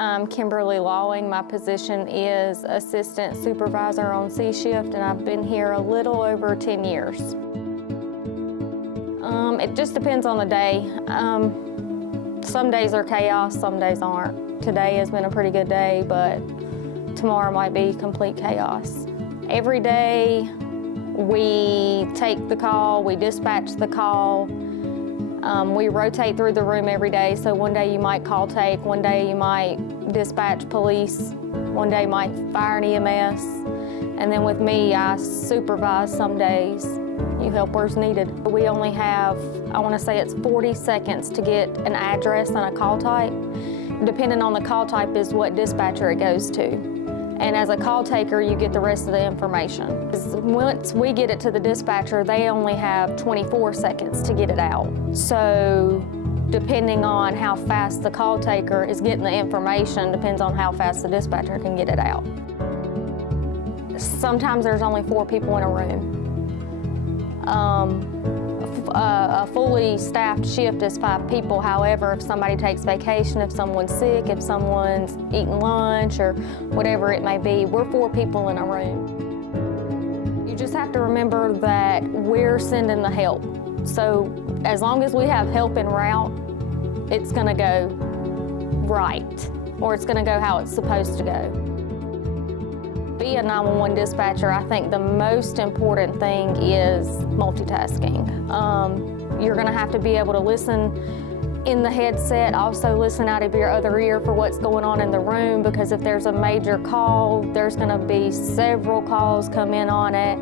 I'm Kimberly Lawing. My position is Assistant Supervisor on C Shift, and I've been here a little over 10 years. It just depends on the day. Some days are chaos, some days aren't. Today has been a pretty good day, but tomorrow might be complete chaos. Every day we take the call, we dispatch the call. We rotate through the room every day, so one day you might call take, one day you might dispatch police, one day you might fire an EMS, and then with me, I supervise some days. You help where's needed. We only have, I want to say it's 40 seconds to get an address and a call type. Depending on the call type is what dispatcher it goes to. And as a call taker, you get the rest of the information. Once we get it to the dispatcher, they only have 24 seconds to get it out. So depending on how fast the call taker is getting the information, depends on how fast the dispatcher can get it out. Sometimes there's only 4 people in a room. A fully staffed shift is 5 people. However, if somebody takes vacation, if someone's sick, if someone's eating lunch or whatever it may be, we're 4 people in a room. You just have to remember that we're sending the help. So as long as we have help en route, it's gonna go right, or it's gonna go how it's supposed to go. Be a 911 dispatcher, I think the most important thing is multitasking. You're gonna have to be able to listen in the headset, also listen out of your other ear for what's going on in the room, because if there's a major call, there's gonna be several calls come in on it.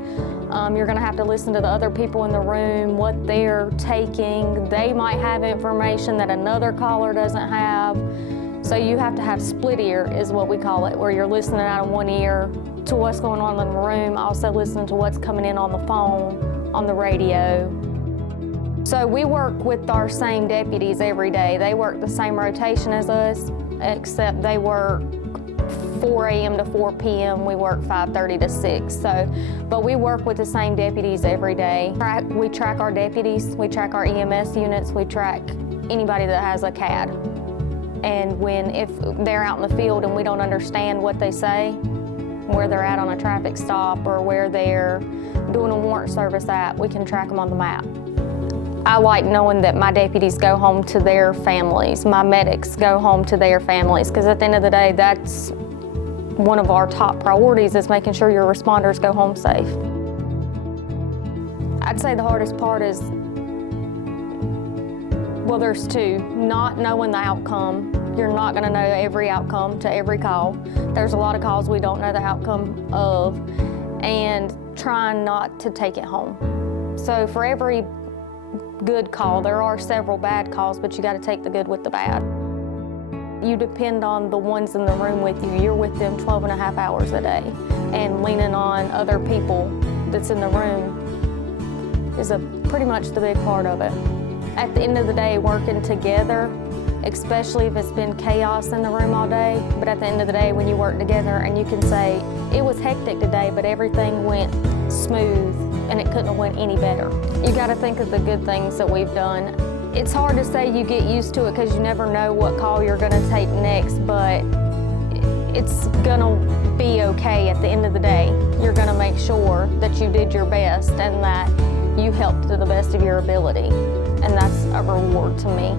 You're gonna have to listen to the other people in the room, what they're taking. They might have information that another caller doesn't have. So you have to have split ear, is what we call it, where you're listening out of one ear to what's going on in the room, also listening to what's coming in on the phone, on the radio. So we work with our same deputies every day. They work the same rotation as us, except they work 4 a.m. to 4 p.m. We work 5:30 to 6. But we work with the same deputies every day. We track our deputies, we track our EMS units, we track anybody that has a CAD. And if they're out in the field and we don't understand what they say, where they're at on a traffic stop or where they're doing a warrant service at, we can track them on the map. I like knowing that my deputies go home to their families, my medics go home to their families, because at the end of the day, that's one of our top priorities, is making sure your responders go home safe. I'd say the hardest part is, well, there's 2. Not knowing the outcome. You're not gonna know every outcome to every call. There's a lot of calls we don't know the outcome of, and trying not to take it home. So for every good call, there are several bad calls, but you gotta take the good with the bad. You depend on the ones in the room with you. You're with them 12 and a half hours a day, and leaning on other people that's in the room is pretty much the big part of it. At the end of the day, working together, especially if it's been chaos in the room all day, but at the end of the day, when you work together and you can say, it was hectic today, but everything went smooth and it couldn't have went any better. You gotta think of the good things that we've done. It's hard to say you get used to it because you never know what call you're gonna take next, but it's gonna be okay at the end of the day. You're gonna make sure that you did your best and that you helped to the best of your ability. And that's a reward to me.